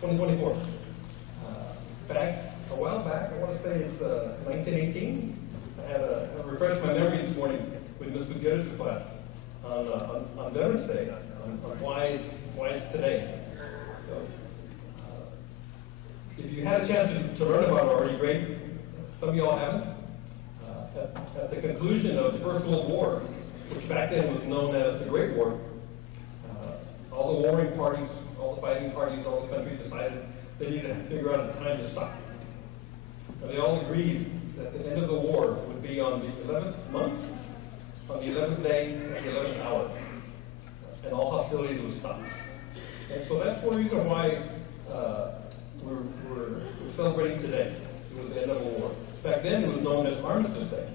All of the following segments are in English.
2024. Back a while back, I want to say it's 1918. I had a refreshed my memory this morning with Ms. Gutierrez's class on Veterans Day, on why it's today. So, if you had a chance to learn about it already, great. Some of y'all haven't. At the conclusion of the First World War, which back then was known as the Great War, all the warring parties, all the fighting parties, all the countries decided they needed to figure out a time to stop. And they all agreed that the end of the war would be on the 11th month, on the 11th day, at the 11th hour. And all hostilities would stop. And so that's one reason why we're celebrating today. It was the end of the war. Back then it was known as Armistice Day,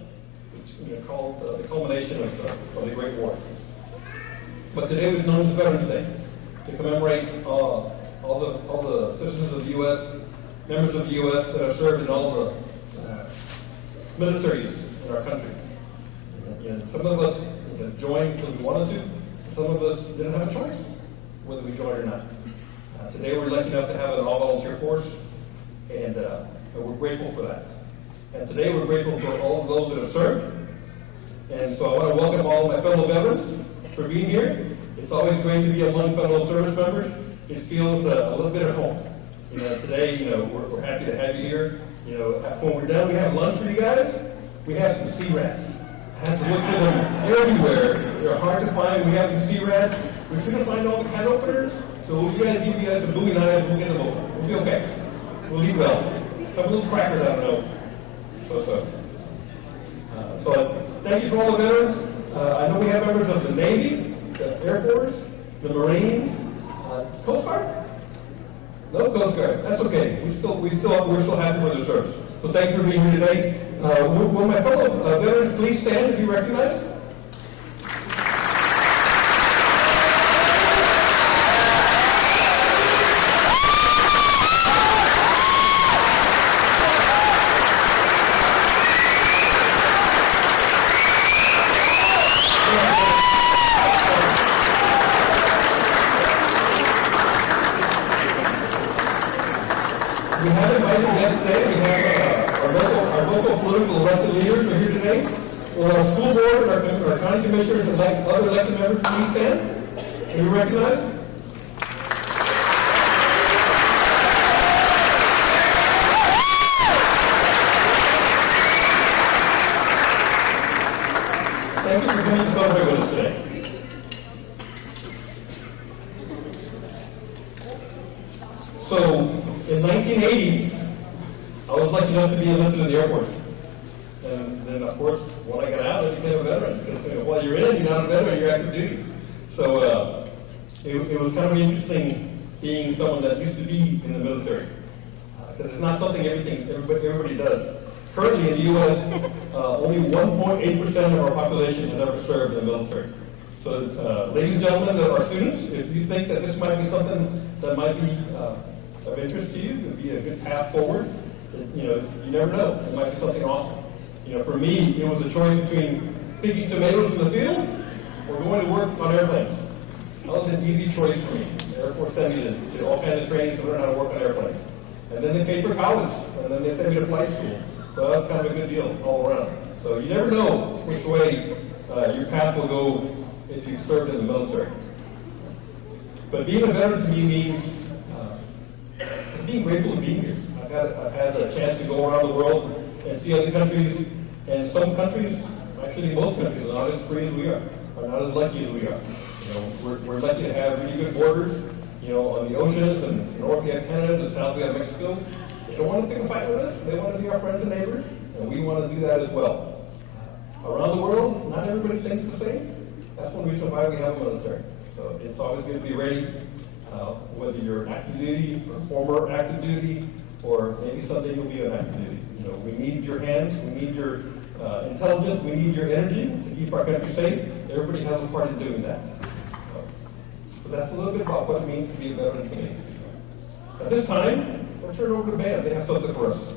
which called the culmination of the Great War. But today was known as Veterans Day, to commemorate all the citizens of the U.S., members of the U.S. that have served in all the militaries in our country. And some of us joined because we wanted to, and some of us didn't have a choice whether we joined or not. Today we're lucky enough to have an all-volunteer force, and we're grateful for that. And today we're grateful for all of those that have served. And so I want to welcome all my fellow veterans for being here. It's always great to be among fellow service members. It feels a little bit at home. Today, we're happy to have you here. When we're done, we have lunch for you guys. We have some sea rats. I had to look for them everywhere. They're hard to find. We have some sea rats. We couldn't find all the can openers. So give you guys some Bowie knives. We'll get them open. We'll be okay. We'll eat well. Some of those crackers, I don't know. So thank you for all the veterans. I know we have members of the Navy, the Air Force, the Marines, Coast Guard? No Coast Guard. That's okay. We're still happy for their service. So thank you for being here today. Will my fellow veterans please stand to be recognized? We have invited guests today. We have our local political elected leaders are here today. Will our school board, our county commissioners, and other elected members please stand and be recognized? Thank you for coming to celebrate with us today. So, in 1980, I was lucky enough to be enlisted in the Air Force. And then, of course, when I got out, I became a veteran. Because while you're in, you're not a veteran, you're active duty. So it was kind of interesting being someone that used to be in the military. Because it's not something everybody does. Currently in the U.S., only 1.8% of our population has ever served in the military. So, ladies and gentlemen, our students, if you think that this might be something that might be of interest to you, it would be a good path forward. You never know. It might be something awesome. For me, it was a choice between picking tomatoes in the field or going to work on airplanes. That was an easy choice for me. The Air Force sent me to all kinds of trainings to learn how to work on airplanes. And then they paid for college, and then they sent me to flight school. So that was kind of a good deal all around. So you never know which way your path will go if you've served in the military. But being a veteran to me means being grateful to be here. I've had a chance to go around the world and see other countries, and some countries, actually most countries, are not as free as we are not as lucky as we are. We're lucky to have really good borders, on the oceans, and in the north we have Canada, in the south we have Mexico. They don't want to pick a fight with us. They want to be our friends and neighbors, and we want to do that as well. Around the world, not everybody thinks the same. That's one reason why we have a military. So it's always good to be ready. Whether you're active duty or former active duty, or maybe someday you'll be on active duty. We need your hands, we need your intelligence, we need your energy to keep our country safe. Everybody has a part in doing that. So that's a little bit about what it means to be a veteran to me. At this time, we'll turn it over to the band. They have something for us.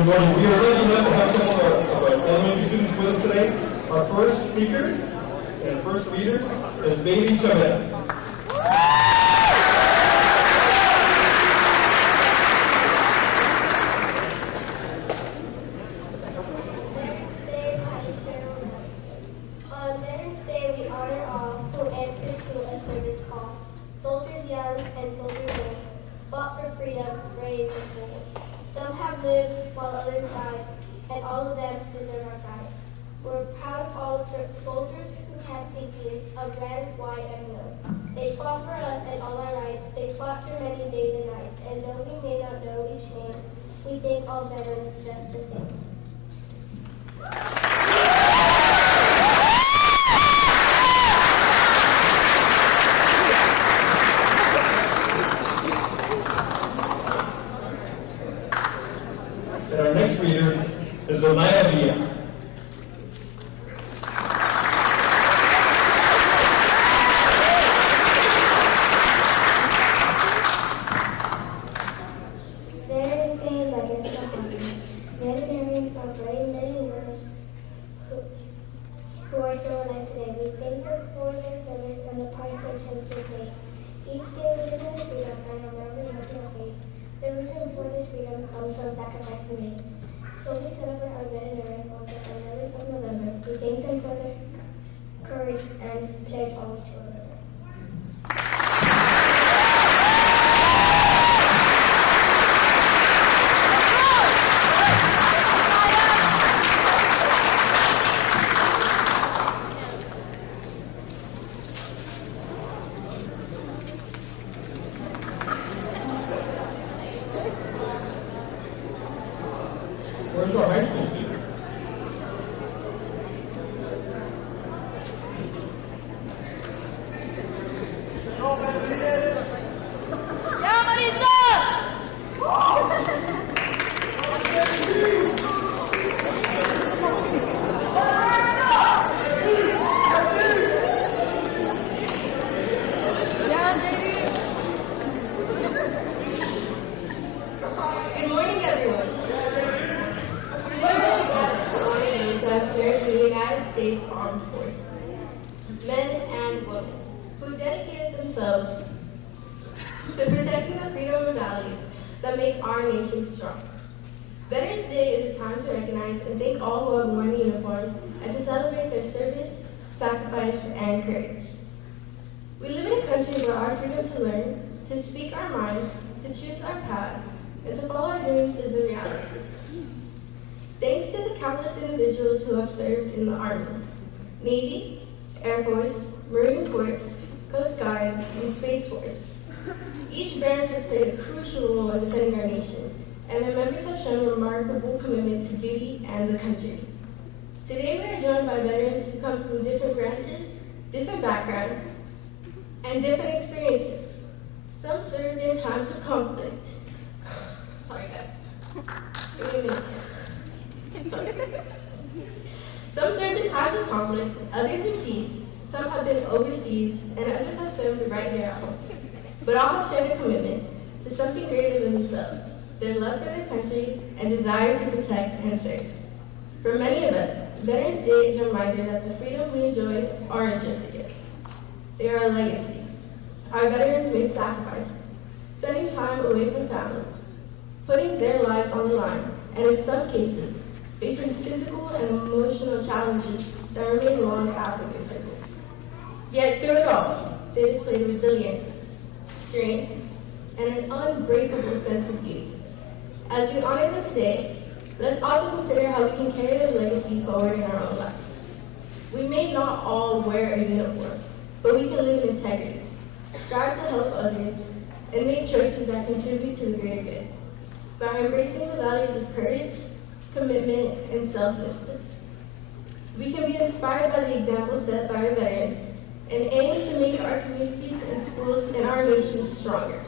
Good morning. We are lucky enough to have a couple of elementary students with us today. Our first speaker and first leader is Baby Chavez. On Veterans Day, we honor all who answered to a service call. Soldiers young and soldiers old fought for freedom, brave and bold. Some have lived while others died, and all of them deserve our pride. We're proud of all the soldiers who kept thinking of red, white, and blue. They fought for us and all our rights. They fought through many days and nights. And though we may not know each name, we thank all veterans just the same. And our next reader is Anaya Villa. Veterans Day and Legacy of Honor. Veterinarians are brave men and women who are still alive today. We thank them for their service and the price they chose to pay. Each day we defend freedom and are never nothing of faith. The reason for this freedom comes from sacrifice made. So we celebrate our veterinarian on the 11th of November. We thank them for their courage and pledge always to remember. Where's our high school student? Good morning, everyone. Those who have served in the United States Armed Forces, men and women, who dedicated themselves to protecting the freedom and values that make our nation strong. Veterans Day is a time to recognize and thank all who have worn the uniform and to celebrate their service, sacrifice, and courage. We live in a country where our freedom to learn, to speak our minds, to choose our paths, and to follow our dreams is a reality. Thanks to the countless individuals who have served in the Army, Navy, Air Force, Marine Corps, Coast Guard, and Space Force. Each branch has played a crucial role in defending our nation, and their members have shown remarkable commitment to duty and the country. Today we are joined by veterans who come from different branches, different backgrounds, and different experiences. Some served in times of conflict. Sorry, guys. Give me a minute. Sorry. Some served in times of conflict, others in peace. Some have been overseas, and others have served right here at home. But all have shared a commitment to something greater than themselves, their love for their country and desire to protect and serve. For many of us, Veterans Day is a reminder that the freedom we enjoy aren't just a gift. They are a legacy. Our veterans made sacrifices, spending time away from family, putting their lives on the line, and in some cases, facing physical and emotional challenges that remain long after their service. Yet through it all, they displayed resilience, strength, and an unbreakable sense of duty. As we honor them today, let's also consider how we can carry their legacy forward in our own lives. We may not all wear a uniform, but we can live in integrity, strive to help others, and make choices that contribute to the greater good. By embracing the values of courage, commitment, and selflessness, we can be inspired by the example set by our veteran and aim to make our communities and schools and our nation stronger.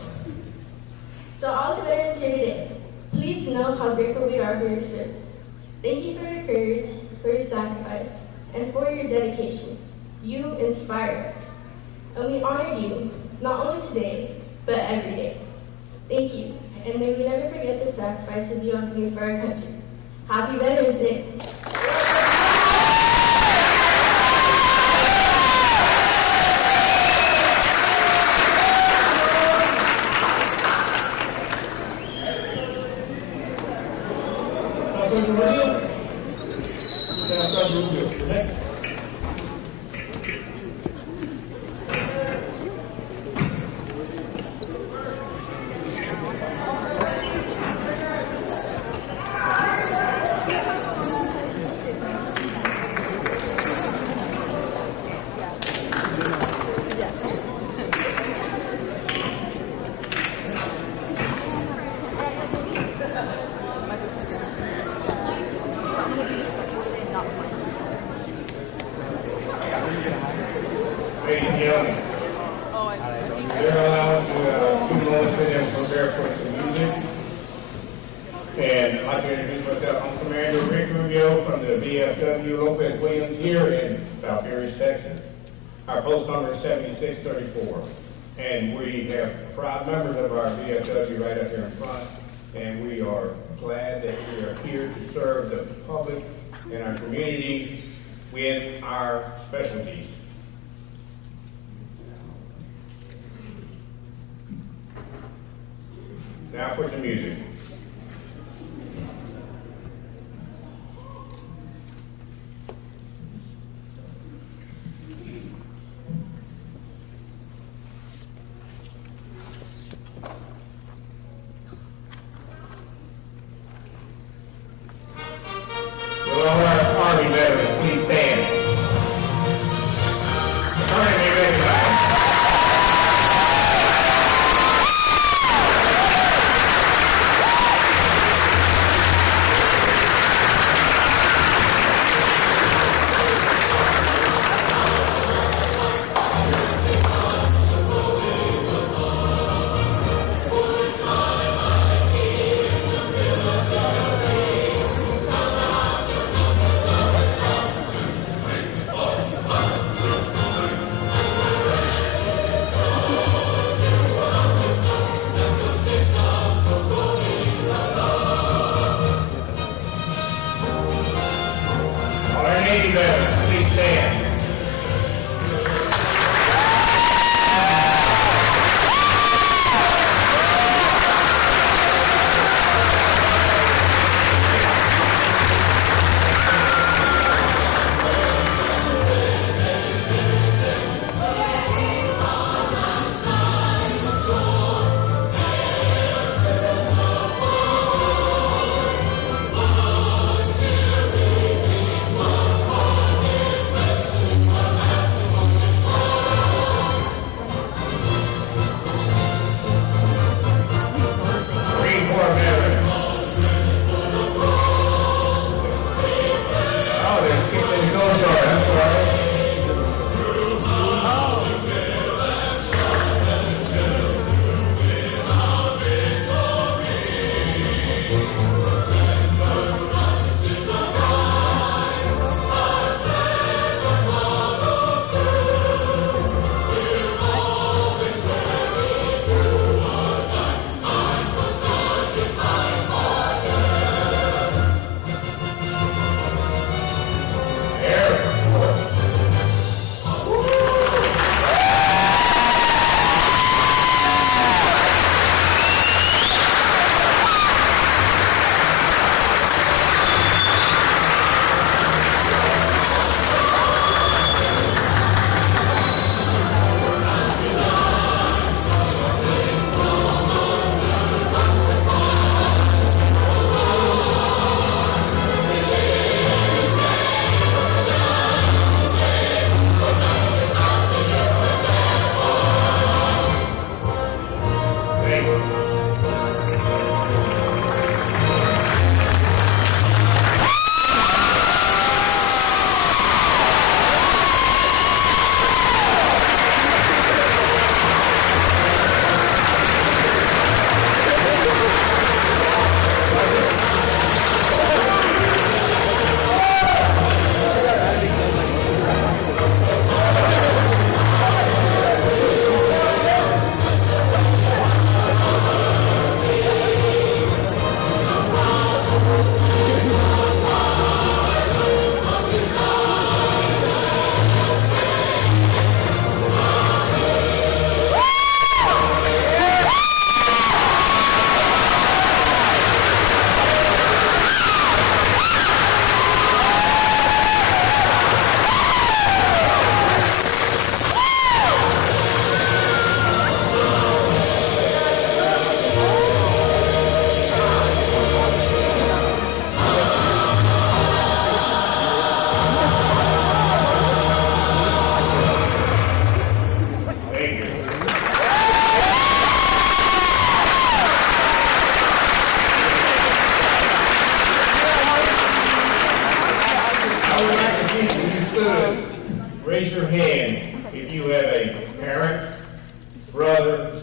To all the veterans here today, please know how grateful we are for your service. Thank you for your courage, for your sacrifice, and for your dedication. You inspire us, and we honor you, not only today, but every day. Thank you, and may we never forget the sacrifices you have made for our country. Happy Veterans Day. South Central Radio? South Central Radio. Next. Ladies and gentlemen, they're allowed to put noise in and prepare for some music. And I'd like to introduce myself. I'm Commander Rick Rubio from the VFW Lopez Williams here in Falfurrias, Texas. Our post number is 7634. And we have proud members of our VFW right up here in front. And we are glad that we are here to serve the public and our community with our specialties. Now for some music. Will all our Army veterans please stand? Turn me recognized.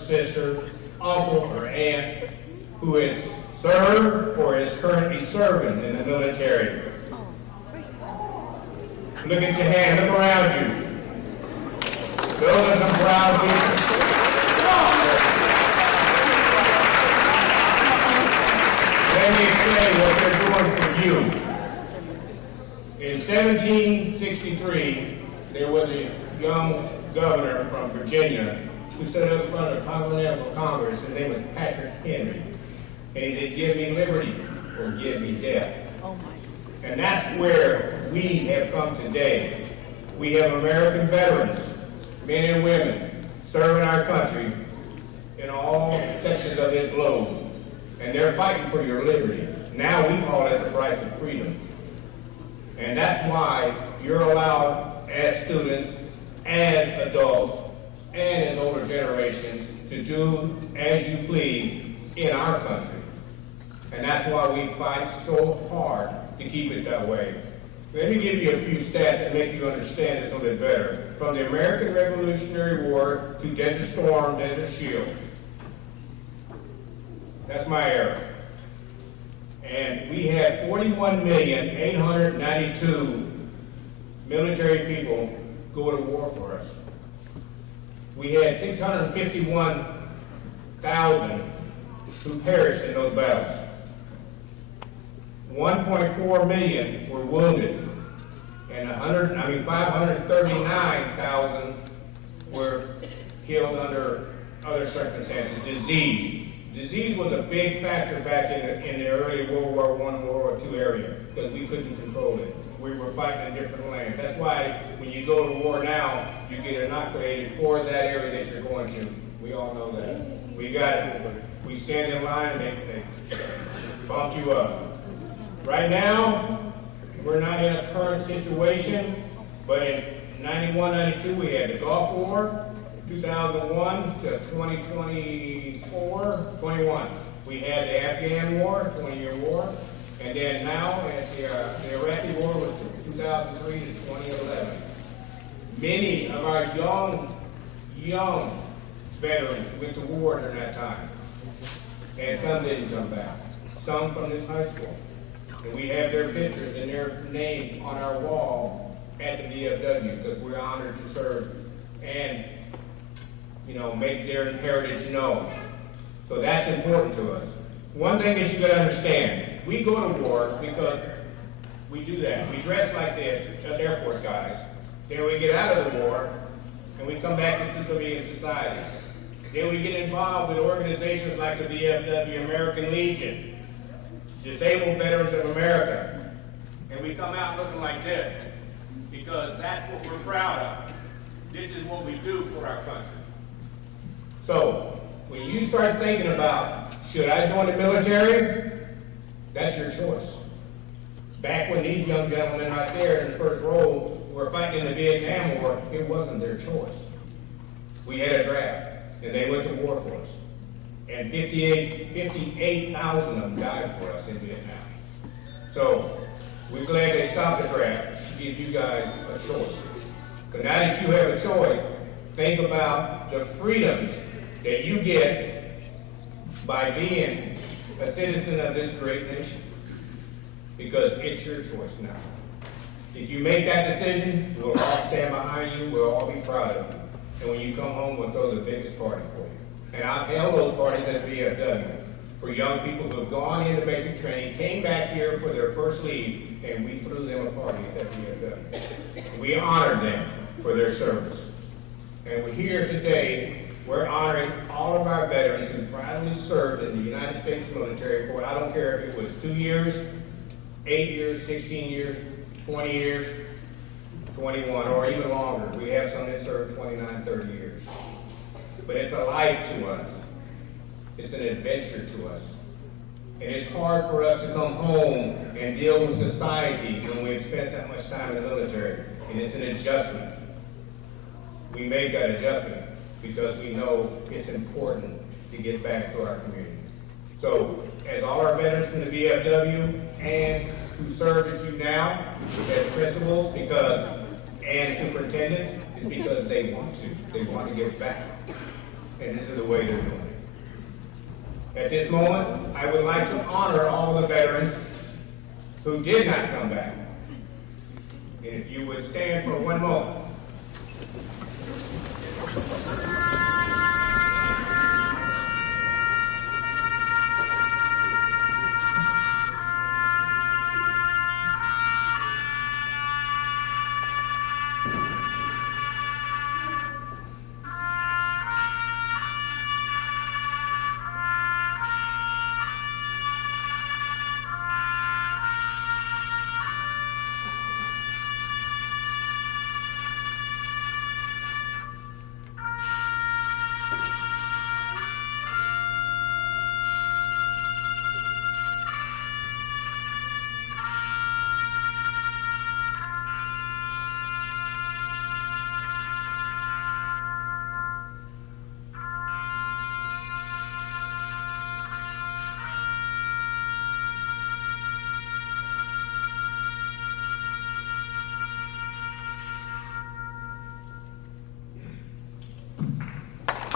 sister, uncle, or aunt who is served or is currently serving in the military? Look at your hand, look around you. Those are some proud people. Let me explain what they're doing for you. In 1763, there was a young governor from Virginia who stood up in front of the Continental Congress. His name was Patrick Henry. And he said, give me liberty or give me death. And that's where we have come today. We have American veterans, men and women, serving our country in all sections of this globe. And they're fighting for your liberty. Now we call it the price of freedom. And that's why you're allowed as students, as adults, and as older generations to do as you please in our country. And that's why we fight so hard to keep it that way. Let me give you a few stats to make you understand this a little bit better. From the American Revolutionary War to Desert Storm, Desert Shield. That's my era. And we had 41,892,000 military people go to war for us. We had 651,000 who perished in those battles. 1.4 million were wounded, and 539,000 were killed under other circumstances. Disease was a big factor back in the early World War I, World War II area, because we couldn't control it. We were fighting in different lands. That's why when you go to war now, you get inoculated for that area that you're going to. We all know that. We stand in line and they bump you up. Right now, we're not in a current situation, but in 91, 92, we had the Gulf War. 2001 to 2024, 21. We had the Afghan War, 20-year war, and then now the Iraqi War was 2003 to 2011. Many of our young veterans went to war during that time, and some didn't come back. Some from this high school. And we have their pictures and their names on our wall at the VFW because we're honored to serve and make their heritage known. So that's important to us. One thing that you got to understand, we go to war because we do that. We dress like this, us Air Force guys. Then we get out of the war, and we come back to civilian society. Then we get involved with organizations like the VFW, American Legion, Disabled Veterans of America. And we come out looking like this because that's what we're proud of. This is what we do for our country. So, when you start thinking about, should I join the military? That's your choice. Back when these young gentlemen right there in the first row were fighting in the Vietnam War, it wasn't their choice. We had a draft, and they went to war for us. And 58,000 of them died for us in Vietnam. So, we're glad they stopped the draft to give you guys a choice. But now that you have a choice, think about the freedoms that you get by being a citizen of this great nation. Because it's your choice now. If you make that decision, we'll all stand behind you, we'll all be proud of you. And when you come home, we'll throw the biggest party for you. And I've held those parties at VFW for young people who have gone into basic training, came back here for their first leave, and we threw them a party at VFW. We honored them for their service. And we're here today. We're honoring all of our veterans who proudly served in the United States military for, I don't care if it was 2 years, 8 years, 16 years, 20 years, 21, or even longer. We have some that served 29, 30 years. But it's a life to us. It's an adventure to us. And it's hard for us to come home and deal with society when we've spent that much time in the military. And it's an adjustment. We made that adjustment because we know it's important to get back to our community. So, as all our veterans from the VFW and who serve as you now, as principals and superintendents, it's because they want to. They want to give back. and this is the way they're doing it. At this moment, I would like to honor all the veterans who did not come back. And if you would stand for one moment.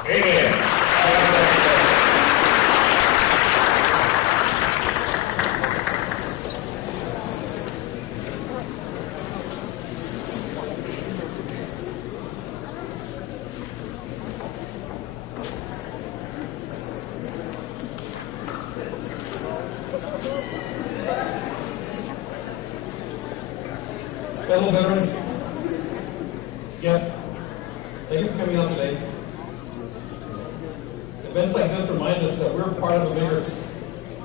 Amen. Fellow veterans, yes, thank you for coming out today. Events like this remind us that we're part of a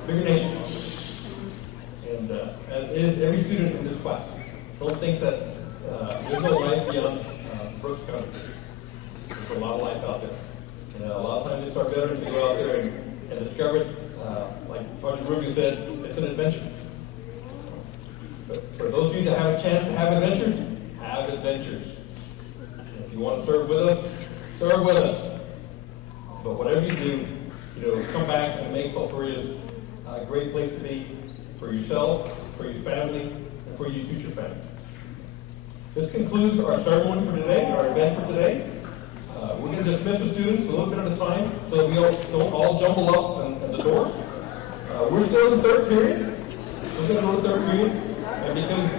bigger nation. And as is every student in this class. Don't think that there's no life beyond Brooks County. There's a lot of life out there. And a lot of times it's our veterans who go out there and discover it. Like Sergeant Ruby said, it's an adventure. But for those of you that have a chance to have adventures, have adventures. And if you want to serve with us, serve with us. But whatever you do, come back and make Falfurrias a great place to be for yourself, for your family, and for your future family. This concludes our ceremony for today, our event for today. We're going to dismiss the students a little bit at a time so that we don't all jumble up at the doors. We're still in the third period. We're going to go to the third period. And because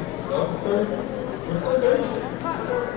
we're still in third.